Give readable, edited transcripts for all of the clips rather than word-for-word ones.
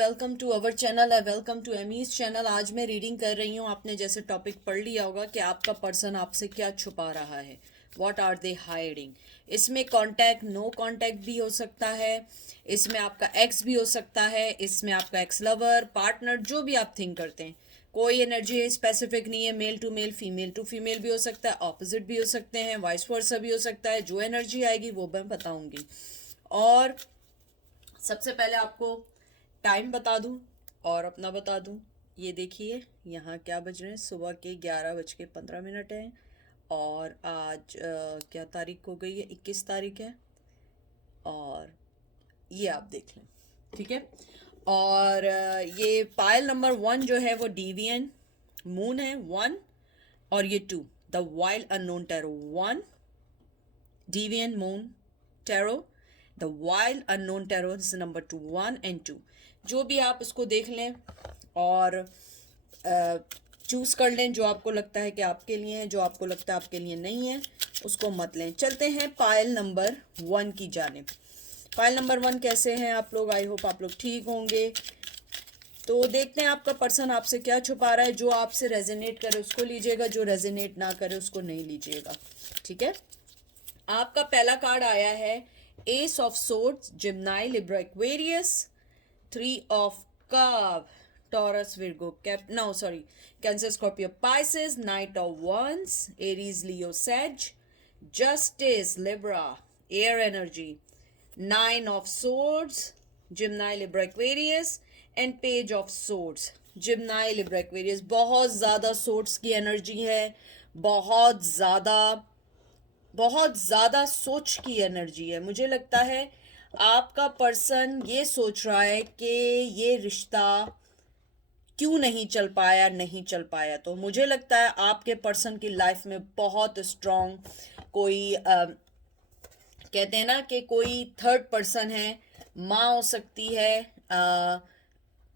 Welcome to our channel है, welcome to Emmys channel. आज मैं रीडिंग कर रही हूँ। आपने जैसे टॉपिक पढ़ लिया होगा कि आपका पर्सन आपसे क्या छुपा रहा है, व्हाट आर दे हाइडिंग। इसमें कांटेक्ट, नो कांटेक्ट भी हो सकता है, इसमें आपका एक्स भी हो सकता है, इसमें आपका एक्स लवर, पार्टनर, जो भी आप थिंक करते हैं। कोई एनर्जी स्पेसिफिक नहीं है, मेल टू फीमेल भी हो सकता है, ऑपोजिट भी हो सकते हैं, वाइस वर्सा भी हो सकता है। जो एनर्जी आएगी वो मैं बताऊंगी। और सबसे पहले आपको टाइम बता दूं और अपना बता दूं। ये देखिए यहाँ क्या बज रहे हैं, सुबह के 11:15 हैं। और आज क्या तारीख हो गई है, 21 तारीख है। और ये आप देख लें, ठीक है। और ये पायल नंबर 1 जो है वो डिवियन मून है, 1। और ये 2, the wild unknown tarot, 1 deviant moon tarot, the wild unknown tarot, this number 2, 1 and 2। जो भी आप इसको देख लें और चूज कर लें जो आपको लगता है कि आपके लिए है, जो आपको लगता है आपके लिए नहीं है उसको मत लें। चलते हैं पायल नंबर 1 की जानिब। पायल नंबर 1 कैसे हैं आप लोग? आई होप आप लोग ठीक होंगे। तो देखते हैं आपका पर्सन आपसे क्या छुपा रहा है। जो आपसे रेजोनेट करे उसको लीजिएगा, जो रेजोनेट ना करे उसको नहीं लीजिएगा, ठीक है। आपका पहला कार्ड आया है ace of swords, Gemini, Libra, Aquarius, 3 of cup, Taurus, Virgo, Cancer, Scorpio, Pisces, knight of wands, Aries, Leo, Sag, justice, Libra, air energy, 9 of swords, Gemini, Libra, Aquarius and page of swords, Gemini, Libra, Aquarius. बहुत ज़्यादा swords की energy है, बहुत ज़्यादा सोच की energy है। मुझे लगता है आपका पर्सन ये सोच रहा है कि ये रिश्ता क्यों नहीं चल पाया। तो मुझे लगता है आपके पर्सन की लाइफ में बहुत स्ट्रॉन्ग कोई कहते हैं ना कि कोई थर्ड पर्सन है। माँ हो सकती है,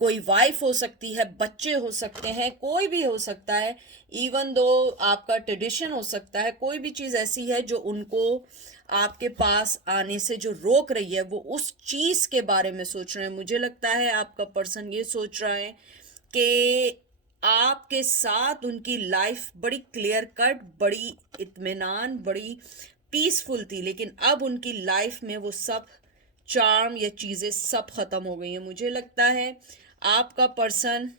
कोई वाइफ हो सकती है, बच्चे हो सकते हैं, कोई भी हो सकता है। इवन दो आपका ट्रेडिशन हो सकता है, कोई भी चीज़ ऐसी है जो उनको आपके पास आने से जो रोक रही है, वो उस चीज़ के बारे में सोच रहे हैं। मुझे लगता है आपका पर्सन ये सोच रहा है कि आपके साथ उनकी लाइफ बड़ी क्लियर कट, बड़ी इत्मीनान, बड़ी पीसफुल थी, लेकिन अब उनकी लाइफ में वो सब चार्म या चीज़ें सब ख़त्म हो गई हैं। मुझे लगता है आपका पर्सन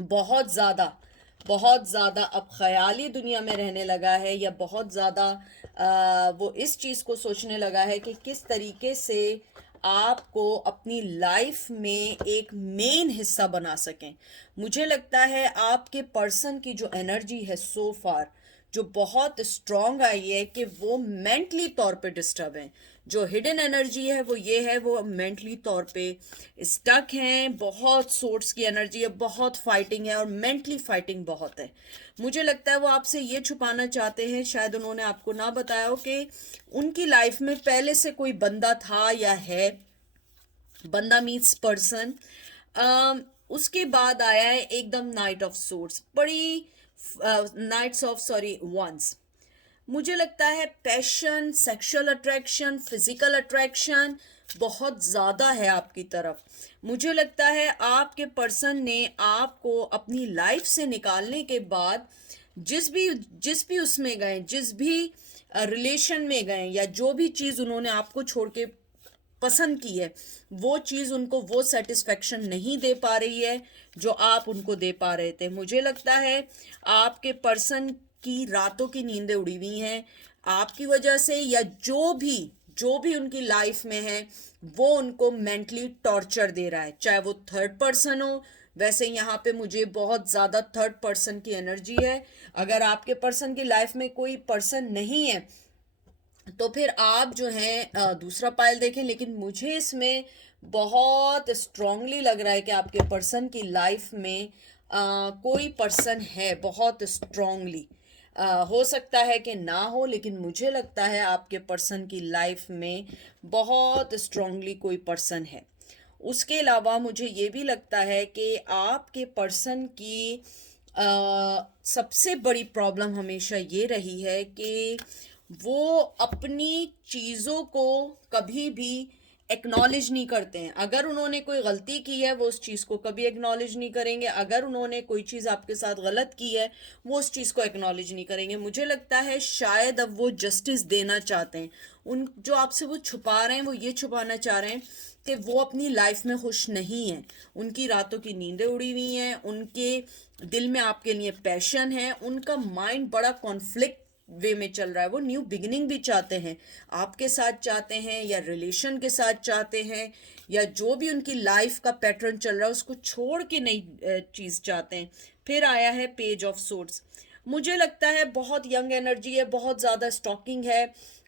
बहुत ज़्यादा अब ख़याली दुनिया में रहने लगा है, या बहुत ज़्यादा वो इस चीज़ को सोचने लगा है कि किस तरीके से आपको अपनी लाइफ में एक मेन हिस्सा बना सकें। मुझे लगता है आपके पर्सन की जो एनर्जी है सो फार, जो बहुत स्ट्रॉन्ग आई है कि वो मेंटली तौर पे डिस्टर्ब हैं। जो हिडन एनर्जी है वो ये है, वो मेंटली तौर पे स्टक हैं। बहुत सोर्स की एनर्जी है, बहुत फाइटिंग है और मेंटली फाइटिंग बहुत है। मुझे लगता है वो आपसे ये छुपाना चाहते हैं, शायद उन्होंने आपको ना बताया हो कि उनकी लाइफ में पहले से कोई बंदा था या है। बंदा मीन्स पर्सन। उसके बाद आया है एकदम नाइट ऑफ सोर्ड्स, बड़ी नाइट्स ऑफ वंस। मुझे लगता है passion, sexual attraction, physical attraction बहुत ज़्यादा है आपकी तरफ। मुझे लगता है आपके पर्सन ने आपको अपनी लाइफ से निकालने के बाद जिस भी उसमें गए, जिस भी रिलेशन में गए, या जो भी चीज़ उन्होंने आपको छोड़ के पसंद की है, वो चीज़ उनको वो सेटिस्फेक्शन नहीं दे पा रही है जो आप उनको दे पा रहे थे। मुझे लगता है आपके पर्सन की रातों की नींदें उड़ी हुई हैं आपकी वजह से, या जो भी उनकी लाइफ में है वो उनको मेंटली टॉर्चर दे रहा है, चाहे वो थर्ड पर्सन हो। वैसे यहाँ पे मुझे बहुत ज़्यादा थर्ड पर्सन की एनर्जी है। अगर आपके पर्सन की लाइफ में कोई पर्सन नहीं है तो फिर आप जो हैं दूसरा पायल देखें, लेकिन मुझे इसमें बहुत स्ट्रांगली लग रहा है कि आपके पर्सन की लाइफ में कोई पर्सन है, बहुत स्ट्रांगली। हो सकता है कि ना हो, लेकिन मुझे लगता है आपके पर्सन की लाइफ में बहुत स्ट्रांगली कोई पर्सन है। उसके अलावा मुझे ये भी लगता है कि आपके पर्सन की सबसे बड़ी प्रॉब्लम हमेशा ये रही है कि वो अपनी चीज़ों को कभी भी एक्नॉलेज नहीं करते हैं। अगर उन्होंने कोई गलती की है वो उस चीज़ को कभी एक्नॉलेज नहीं करेंगे, अगर उन्होंने कोई चीज़ आपके साथ गलत की है वो उस चीज़ को एक्नॉलेज नहीं करेंगे। मुझे लगता है शायद अब वो जस्टिस देना चाहते हैं। उन जो आपसे वो छुपा रहे हैं वो ये छुपाना चाह रहे हैं कि वो अपनी लाइफ में खुश नहीं हैं, उनकी रातों की नींदें उड़ी हुई हैं, उनके दिल में आपके लिए पैशन है, उनका माइंड बड़ा कॉन्फ्लिक्ट वे में चल रहा है। वो न्यू बिगिनिंग भी चाहते हैं, आपके साथ चाहते हैं या रिलेशन के साथ चाहते हैं, या जो भी उनकी लाइफ का पैटर्न चल रहा है उसको छोड़ के नई चीज़ चाहते हैं। फिर आया है पेज ऑफ सोर्ड्स। मुझे लगता है बहुत यंग एनर्जी है, बहुत ज़्यादा स्टॉकिंग है।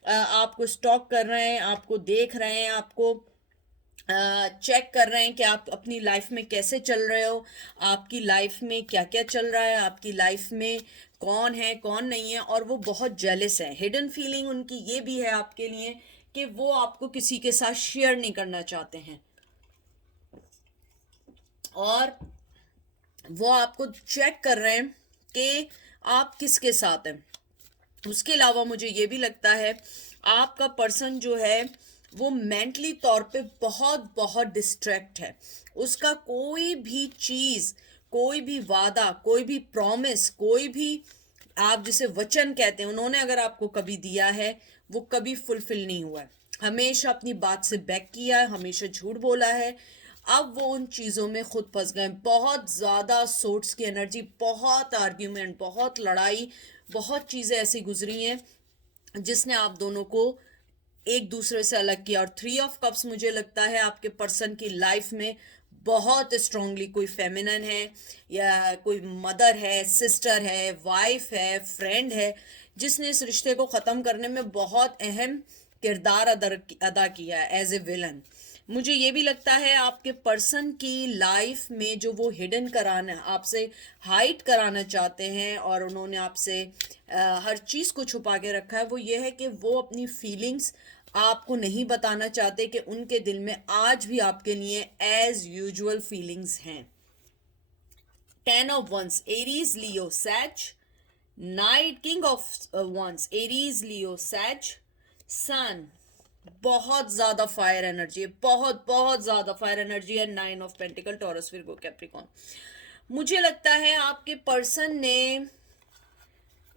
आपको स्टॉक कर रहे हैं, आपको देख रहे हैं, आपको चेक कर रहे हैं कि आप अपनी लाइफ में कैसे चल रहे हो, आपकी लाइफ में क्या क्या चल रहा है, आपकी लाइफ में कौन है कौन नहीं है। और वो बहुत जेलस है। हिडन फीलिंग उनकी ये भी है आपके लिए कि वो आपको किसी के साथ शेयर नहीं करना चाहते हैं, और वो आपको चेक कर रहे हैं कि आप किसके साथ हैं। उसके अलावा मुझे ये भी लगता है आपका पर्सन जो है वो मेंटली तौर पे बहुत बहुत डिस्ट्रैक्ट है। उसका कोई भी चीज़, कोई भी वादा, कोई भी प्रॉमिस, कोई भी आप जिसे वचन कहते हैं, उन्होंने अगर आपको कभी दिया है वो कभी फुलफिल नहीं हुआ है। हमेशा अपनी बात से बैक किया है, हमेशा झूठ बोला है। अब वो उन चीज़ों में खुद फंस गए। बहुत ज़्यादा सोर्ट्स की एनर्जी, बहुत आर्ग्यूमेंट, बहुत लड़ाई, बहुत चीज़ें ऐसी गुजरी हैं जिसने आप दोनों को एक दूसरे से अलग किया। और थ्री ऑफ कप्स मुझे लगता है आपके पर्सन की लाइफ में बहुत स्ट्रांगली कोई फेमिनन है, या कोई मदर है, सिस्टर है, वाइफ है, फ्रेंड है, जिसने इस रिश्ते को ख़त्म करने में बहुत अहम किरदार अदा किया है एज ए विलन। मुझे ये भी लगता है आपके पर्सन की लाइफ में जो वो हिडन कराना, आपसे हाइड कराना चाहते हैं, और उन्होंने आपसे हर चीज़ को छुपा के रखा है, वो ये है कि वो अपनी फीलिंग्स आपको नहीं बताना चाहते कि उनके दिल में आज भी आपके लिए एज यूजुअल फीलिंग्स हैं। 10 of Wands, Aries, Leo, Sag. Knight, king of wands, Aries, Leo, Sag. Sun, बहुत ज्यादा फायर एनर्जी है, बहुत बहुत ज्यादा फायर एनर्जी है। 9 of Pentacles, taurus, Virgo, Capricorn. मुझे लगता है आपके पर्सन ने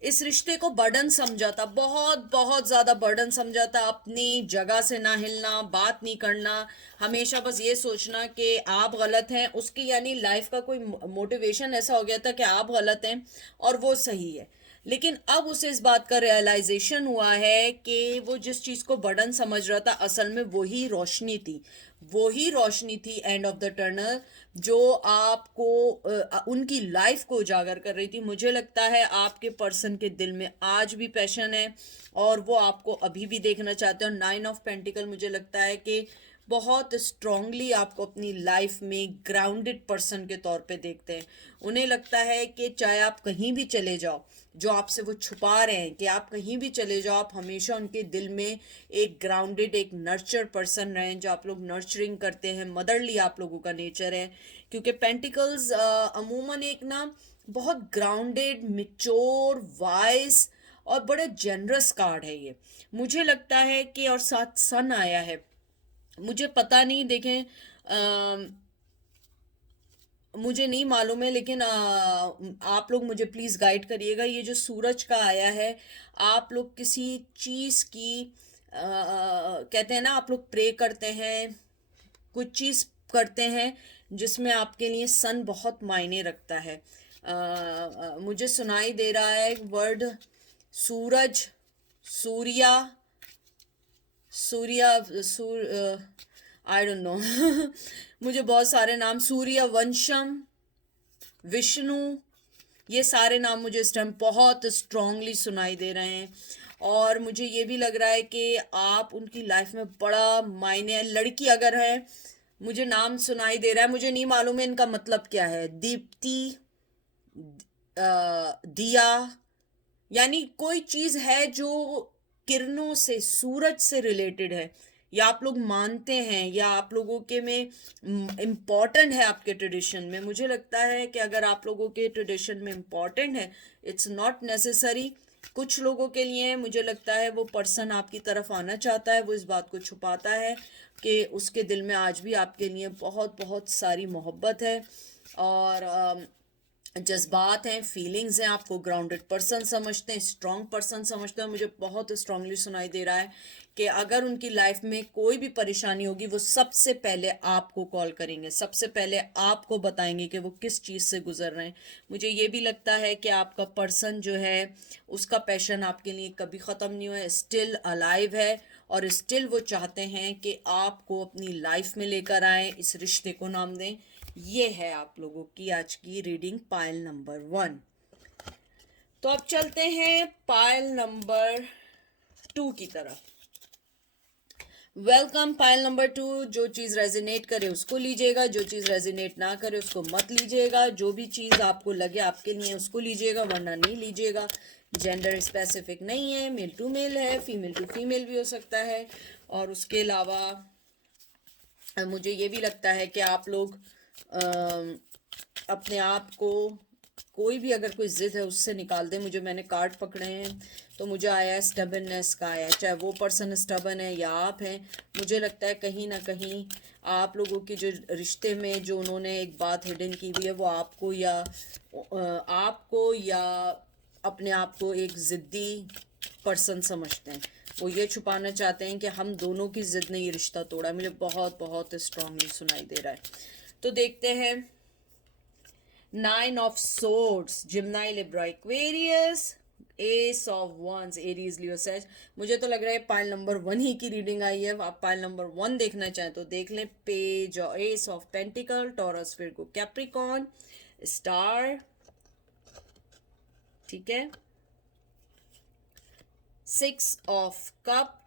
इस रिश्ते को बर्डन समझा था, बहुत बहुत ज्यादा बर्डन समझा था। अपनी जगह से ना हिलना, बात नहीं करना, हमेशा बस ये सोचना कि आप गलत हैं। उसकी यानी लाइफ का कोई मोटिवेशन ऐसा हो गया था कि आप गलत हैं और वो सही है। लेकिन अब उसे इस बात का रियलाइजेशन हुआ है कि वो जिस चीज़ को बर्डन समझ रहा था असल में वही रोशनी थी, वही रोशनी थी एंड ऑफ द टनल, जो आपको उनकी लाइफ को उजागर कर रही थी। मुझे लगता है आपके पर्सन के दिल में आज भी पैशन है और वो आपको अभी भी देखना चाहते हैं। और 9 of Pentacles मुझे लगता है कि बहुत स्ट्रांगली आपको अपनी लाइफ में ग्राउंडेड पर्सन के तौर पे देखते हैं। उन्हें लगता है कि चाहे आप कहीं भी चले जाओ, जो आपसे वो छुपा रहे हैं कि आप कहीं भी चले जाओ, आप हमेशा उनके दिल में एक ग्राउंडेड, एक नर्चर पर्सन रहें, जो आप लोग नर्चरिंग करते हैं, मदरली आप लोगों का नेचर है। क्योंकि पेंटिकल्स अमूमन एक ना बहुत ग्राउंडेड, मिच्योर, वाइज और बड़े जेनरस कार्ड है ये। मुझे लगता है कि और साथ सन आया है, मुझे पता नहीं, देखें मुझे नहीं मालूम है, लेकिन आप लोग मुझे प्लीज़ गाइड करिएगा। ये जो सूरज का आया है, आप लोग किसी चीज़ की कहते हैं ना, आप लोग प्रे करते हैं, कुछ चीज़ करते हैं जिसमें आपके लिए सन बहुत मायने रखता है। मुझे सुनाई दे रहा है word Suraj, Surya, Surya, I don't know मुझे बहुत सारे नाम, सूर्य वंशम, विष्णु, ये सारे नाम मुझे इस टाइम बहुत स्ट्रांगली सुनाई दे रहे हैं। और मुझे ये भी लग रहा है कि आप उनकी लाइफ में बड़ा मायने है। लड़की अगर है, मुझे नाम सुनाई दे रहा है, मुझे नहीं मालूम है इनका मतलब क्या है। दीप्ति, दिया, यानी कोई चीज़ है जो किरणों से, सूरज से रिलेटेड है, या आप लोग मानते हैं, या आप लोगों के में इम्पॉर्टेंट है आपके ट्रेडिशन में। मुझे लगता है कि अगर आप लोगों के ट्रेडिशन में इम्पॉर्टेंट है, इट्स नॉट नेसेसरी कुछ लोगों के लिए मुझे लगता है वो पर्सन आपकी तरफ आना चाहता है, वो इस बात को छुपाता है कि उसके दिल में आज भी आपके लिए बहुत बहुत सारी मोहब्बत है और जज्बात हैं, फीलिंग्स हैं। आपको ग्राउंडेड पर्सन समझते हैं, स्ट्रॉन्ग पर्सन समझते हैं। मुझे बहुत स्ट्रांगली सुनाई दे रहा है कि अगर उनकी लाइफ में कोई भी परेशानी होगी वो सबसे पहले आपको कॉल करेंगे, सबसे पहले आपको बताएंगे कि वो किस चीज़ से गुजर रहे हैं। मुझे ये भी लगता है कि आपका पर्सन जो है उसका पैशन आपके लिए कभी ख़त्म नहीं हुआ है, स्टिल अलाइव है और स्टिल वो चाहते हैं कि आपको अपनी लाइफ में लेकर आए, इस रिश्ते को नाम दें। ये है आप लोगों की आज की रीडिंग पाइल नंबर 1। तो अब चलते हैं पाइल नंबर 2 की तरफ। Welcome pile number 2। जो चीज़ रेजिनेट करे उसको लीजिएगा, जो चीज़ रेजिनेट ना करे उसको मत लीजिएगा। जो भी चीज़ आपको लगे आपके लिए उसको लीजिएगा, वरना नहीं लीजिएगा। जेंडर स्पेसिफिक नहीं है, मेल टू मेल है, फीमेल टू फीमेल भी हो सकता है। और उसके अलावा मुझे ये भी लगता है कि आप लोग अपने आप को कोई भी अगर कोई ज़िद है उससे निकाल दें। मैंने कार्ड पकड़े हैं तो मुझे आया है स्टबननेस का आया, चाहे वो पर्सन स्टबन है या आप हैं। मुझे लगता है कहीं ना कहीं आप लोगों की जो रिश्ते में जो उन्होंने एक बात हिडन की हुई है वो आपको या अपने आप को एक ज़िद्दी पर्सन समझते हैं। वो ये छुपाना चाहते हैं कि हम दोनों की ज़िद ने ये रिश्ता तोड़ा। मुझे बहुत बहुत स्ट्रांगली सुनाई दे रहा है। तो देखते हैं 9 of swords, Gemini, Libra, Aquarius, ace of wands, Aries, Leo, Sag. मुझे तो लग रहा है पाइल नंबर 1 ही की रीडिंग आई है। आप पाइल नंबर 1 देखना चाहें तो देख लें। पेज और ace of pentacle, taurus, Virgo, Capricorn, star, ठीक है, 6 of cup,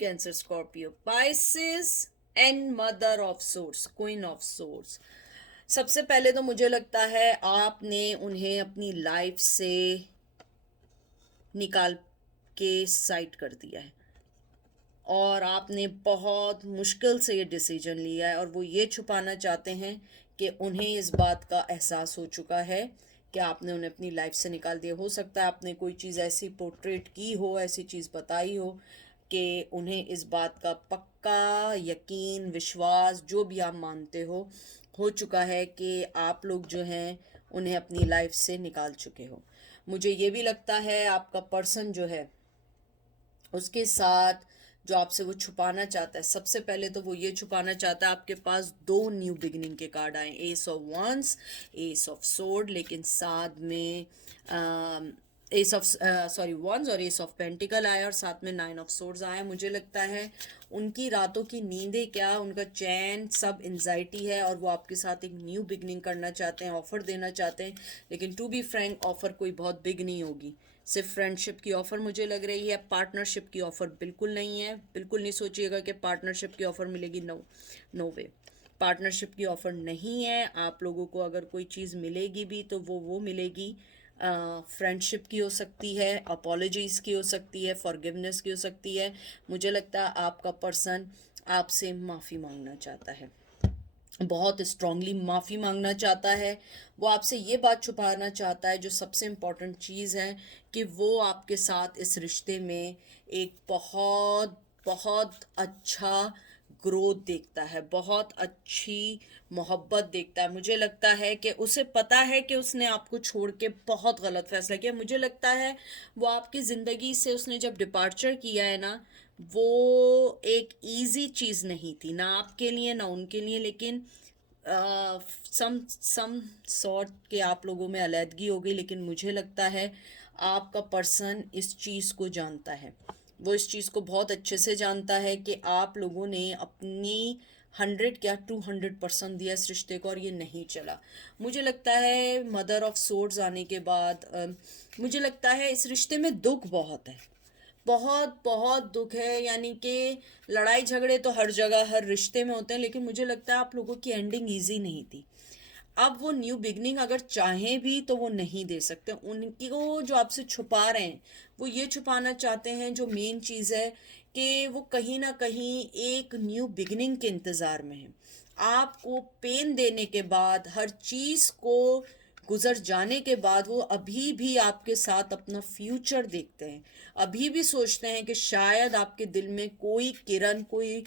cancer, Scorpio, Pisces and mother of source, queen of source. सबसे पहले तो मुझे लगता है आपने उन्हें अपनी लाइफ से निकाल के साइड कर दिया है और आपने बहुत मुश्किल से ये डिसीजन लिया है और वो ये छुपाना चाहते हैं कि उन्हें इस बात का एहसास हो चुका है कि आपने उन्हें अपनी लाइफ से निकाल दिया। हो सकता है आपने कोई चीज़ ऐसी पोर्ट्रेट की हो, ऐसी चीज़ बताई हो कि उन्हें इस बात का पक्का यकीन, विश्वास, जो भी आप मानते हो चुका है कि आप लोग जो हैं उन्हें अपनी लाइफ से निकाल चुके हो। मुझे ये भी लगता है आपका पर्सन जो है उसके साथ जो आपसे वो छुपाना चाहता है, सबसे पहले तो वो ये छुपाना चाहता है। आपके पास 2 न्यू बिगिनिंग के कार्ड आए, ace of wands, ace of sword, लेकिन साथ में एस ऑफ वंस और एस ऑफ पेंटिकल आया और साथ में 9 ऑफ सोर्ड्स आया। मुझे लगता है उनकी रातों की नींदें क्या, उनका चैन सब एंजाइटी है और वो आपके साथ एक न्यू बिगनिंग करना चाहते हैं, ऑफ़र देना चाहते हैं। लेकिन टू बी फ्रैंक ऑफ़र कोई बहुत बिग नहीं होगी, सिर्फ फ्रेंडशिप की ऑफ़र मुझे लग रही है। पार्टनरशिप की ऑफ़र बिल्कुल नहीं है। बिल्कुल नहीं सोचिएगा कि पार्टनरशिप की ऑफ़र मिलेगी। नो, नो वे, पार्टनरशिप की ऑफ़र नहीं है। आप लोगों को अगर कोई चीज़ मिलेगी भी तो वो मिलेगी फ्रेंडशिप की हो सकती है, अपॉलॉजीज़ की हो सकती है, फॉरगिवनेस की हो सकती है। मुझे लगता है आपका पर्सन आपसे माफ़ी मांगना चाहता है, बहुत स्ट्रांगली माफ़ी मांगना चाहता है। वो आपसे ये बात छुपाना चाहता है जो सबसे इम्पॉर्टेंट चीज़ है कि वो आपके साथ इस रिश्ते में एक बहुत बहुत अच्छा ग्रोथ देखता है, बहुत अच्छी मोहब्बत देखता है। मुझे लगता है कि उसे पता है कि उसने आपको छोड़ के बहुत गलत फैसला किया। मुझे लगता है वो आपकी ज़िंदगी से उसने जब डिपार्चर किया है ना, वो एक इजी चीज़ नहीं थी, ना आपके लिए ना उनके लिए। लेकिन सम सॉर्ट के आप लोगों में अलैदगी हो गई। लेकिन मुझे लगता है आपका पर्सन इस चीज़ को जानता है, वो इस चीज़ को बहुत अच्छे से जानता है कि आप लोगों ने अपनी 100 क्या 200% दिया इस रिश्ते को और ये नहीं चला। मुझे लगता है मदर ऑफ सोर्ड्स आने के बाद मुझे लगता है इस रिश्ते में दुख बहुत है, बहुत बहुत दुख है। यानी कि लड़ाई झगड़े तो हर जगह हर रिश्ते में होते हैं, लेकिन मुझे लगता है आप लोगों की एंडिंग ईजी नहीं थी। अब वो न्यू बिगनिंग अगर चाहें भी तो वो नहीं दे सकते। उनकी वो जो आपसे छुपा रहे हैं वो ये छुपाना चाहते हैं, जो मेन चीज़ है कि वो कहीं ना कहीं एक न्यू बिगनिंग के इंतज़ार में है। आपको पेन देने के बाद, हर चीज़ को गुजर जाने के बाद वो अभी भी आपके साथ अपना फ्यूचर देखते हैं, अभी भी सोचते हैं कि शायद आपके दिल में कोई किरण, कोई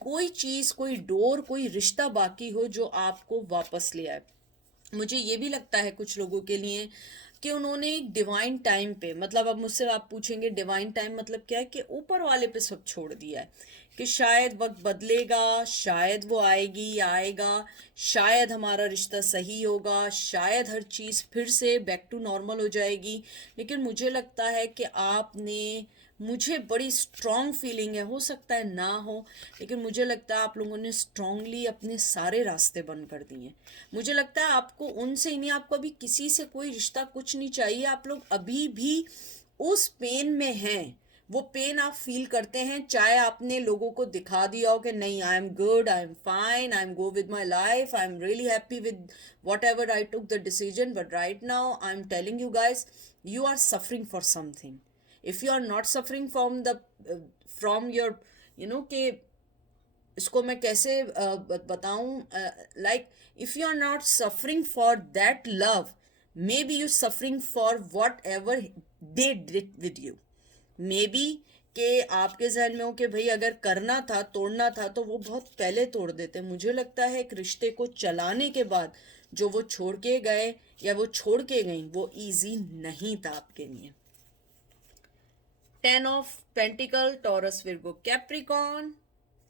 कोई चीज़, कोई डोर, कोई रिश्ता बाकी हो जो आपको वापस ले आए। मुझे ये भी लगता है कुछ लोगों के लिए कि उन्होंने एक डिवाइन टाइम पे, मतलब अब मुझसे आप पूछेंगे डिवाइन टाइम मतलब क्या है, कि ऊपर वाले पे सब छोड़ दिया है कि शायद वक्त बदलेगा, शायद वो आएगी या आएगा, शायद हमारा रिश्ता सही होगा, शायद हर चीज़ फिर से बैक टू नॉर्मल हो जाएगी। लेकिन मुझे लगता है कि आपने, मुझे बड़ी स्ट्रॉन्ग फीलिंग है, हो सकता है ना हो, लेकिन मुझे लगता है आप लोगों ने स्ट्रांगली अपने सारे रास्ते बंद कर दिए। मुझे लगता है आपको उनसे ही नहीं, आपको अभी किसी से कोई रिश्ता कुछ नहीं चाहिए। आप लोग अभी भी उस पेन में हैं, वो पेन आप फील करते हैं, चाहे आपने लोगों को दिखा दिया हो कि नहीं, I am good, I am fine, I am go with my life, I am really happy with what ever I took the decision, but right now I am telling you guys, you are suffering for something. If you are not suffering from the from your, कि इसको मैं कैसे बताऊं, like if you are not suffering for that love, maybe you suffering for whatever they did with you. Maybe कि आपके जहन में हो कि भाई अगर करना था, तोड़ना था, तो वो बहुत पहले तोड़ देते। मुझे लगता है एक रिश्ते को चलाने के बाद जो वो छोड़ के गए या वो छोड़ के गई, वो इजी नहीं था आपके लिए। 10 of pentacle, taurus, Virgo, Capricorn,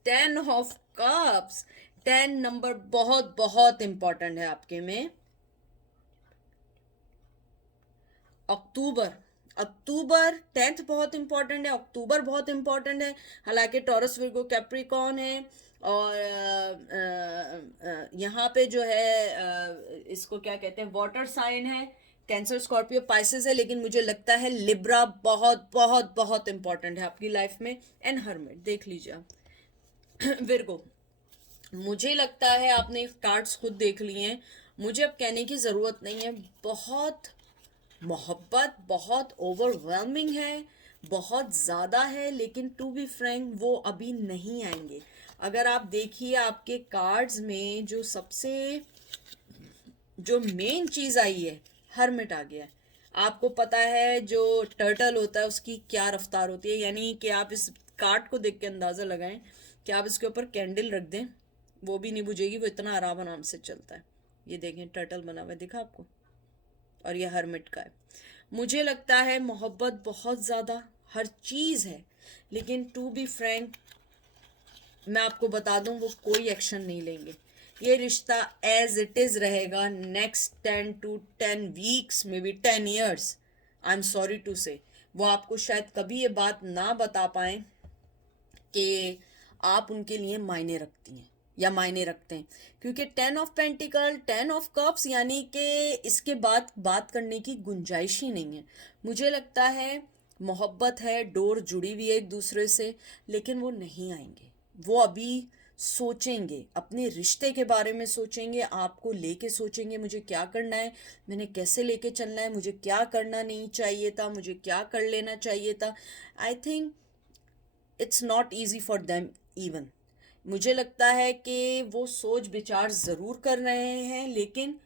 10 of cups. 10 number बहुत बहुत इंपॉर्टेंट है आपके में। अक्टूबर, अक्टूबर 10th बहुत इंपॉर्टेंट है, अक्टूबर बहुत इंपॉर्टेंट है। हालांकि टॉरस, विर्गो, कैप्रिकॉन है, और यहाँ पे जो है इसको क्या कहते हैं, वाटर साइन है, कैंसर, स्कॉर्पियो, पाइसेस है, लेकिन मुझे लगता है लिब्रा बहुत बहुत बहुत इंपॉर्टेंट है आपकी लाइफ में। एंड हर्मिट देख लीजिए आप। विर्गो, मुझे लगता है आपने कार्ड्स खुद देख लिए हैं, मुझे अब कहने की ज़रूरत नहीं है। बहुत मोहब्बत, बहुत ओवरवेलमिंग है, बहुत ज़्यादा है, लेकिन टू बी फ्रैंक वो अभी नहीं आएंगे। अगर आप देखिए आपके कार्ड्स में जो मेन चीज़ आई है, हर्मिट आ गया है। आपको पता है जो टर्टल होता है उसकी क्या रफ्तार होती है, यानी कि आप इस कार्ड को देख के अंदाज़ा लगाएं कि आप इसके ऊपर कैंडल रख दें, वो भी नहीं बुझेगी, वो इतना आराम से चलता है। ये देखें टर्टल बना हुआ है, दिखा आपको, और ये हर्मिट का है। मुझे लगता है मोहब्बत बहुत ज़्यादा हर चीज़ है, लेकिन टू बी फ्रैंक मैं आपको बता दूं वो कोई एक्शन नहीं लेंगे। ये रिश्ता एज इट इज़ रहेगा next 10 to 10 weeks, maybe 10 years। I am sorry to say, वो आपको शायद कभी ये बात ना बता पाएं कि आप उनके लिए मायने रखती हैं या मायने रखते हैं, क्योंकि 10 ऑफ पेंटिकल, 10 ऑफ कप्स, यानी कि इसके बाद बात करने की गुंजाइश ही नहीं है। मुझे लगता है मोहब्बत है, डोर जुड़ी हुई है एक दूसरे से, लेकिन वो नहीं आएंगे। वो अभी सोचेंगे, अपने रिश्ते के बारे में सोचेंगे, आपको लेके सोचेंगे मुझे क्या करना है, मैंने कैसे लेके चलना है, मुझे क्या करना नहीं चाहिए था, मुझे क्या कर लेना चाहिए था। I think it's not easy for them even. मुझे लगता है कि वो सोच विचार ज़रूर कर रहे हैं, लेकिन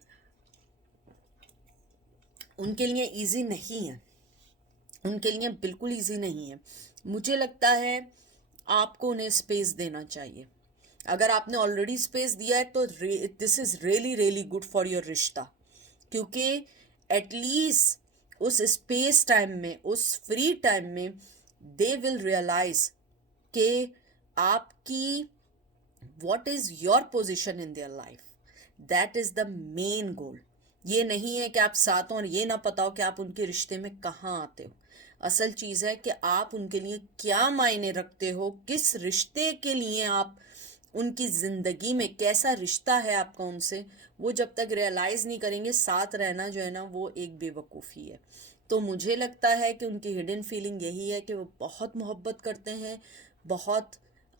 उनके लिए इजी नहीं है, उनके लिए बिल्कुल इजी नहीं है। मुझे लगता है आपको उन्हें स्पेस देना चाहिए। अगर आपने ऑलरेडी स्पेस दिया है तो this is really really good for your रिश्ता, क्योंकि एटलीस्ट उस स्पेस टाइम में, उस फ्री टाइम में दे विल रियलाइज कि आपकी what is your position in their life. That is the main goal. ये नहीं है कि आप साथ हो और ये ना पता हो कि आप उनके रिश्ते में कहाँ आते हो। असल चीज़ है कि आप उनके लिए क्या मायने रखते हो, किस रिश्ते के लिए आप उनकी ज़िंदगी में, कैसा रिश्ता है आपका उनसे। वो जब तक रियलाइज़ नहीं करेंगे, साथ रहना जो है ना वो एक बेवकूफ़ी है। तो मुझे लगता है कि उनकी हिडन फीलिंग यही है कि वो बहुत मोहब्बत करते हैं, बहुत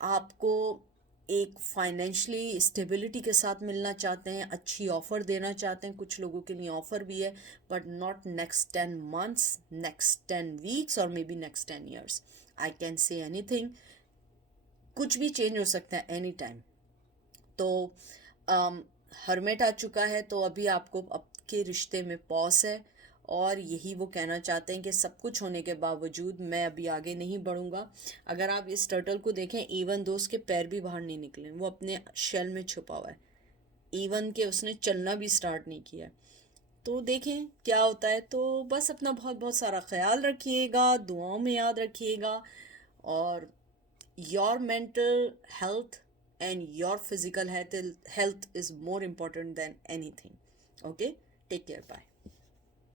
आपको एक फाइनेंशली स्टेबिलिटी के साथ मिलना चाहते हैं, अच्छी ऑफ़र देना चाहते हैं। कुछ लोगों के लिए ऑफ़र भी है, but not next 10 months, next 10 weeks, और may be next 10 years। I can say anything, कुछ भी चेंज हो सकता है एनी टाइम। तो हर्मेट आ चुका है, तो अभी आपको अब के रिश्ते में पॉज है, और यही वो कहना चाहते हैं कि सब कुछ होने के बावजूद मैं अभी आगे नहीं बढ़ूँगा। अगर आप इस टर्टल को देखें, इवन दो उसके पैर भी बाहर नहीं निकले, वो अपने शेल में छुपा हुआ है, इवन के उसने चलना भी स्टार्ट नहीं किया। तो देखें क्या होता है। तो बस अपना बहुत बहुत सारा ख्याल रखिएगा, दुआओं में याद रखिएगा, और your mental health and your physical health is more important than anything. Okay, take care, bye.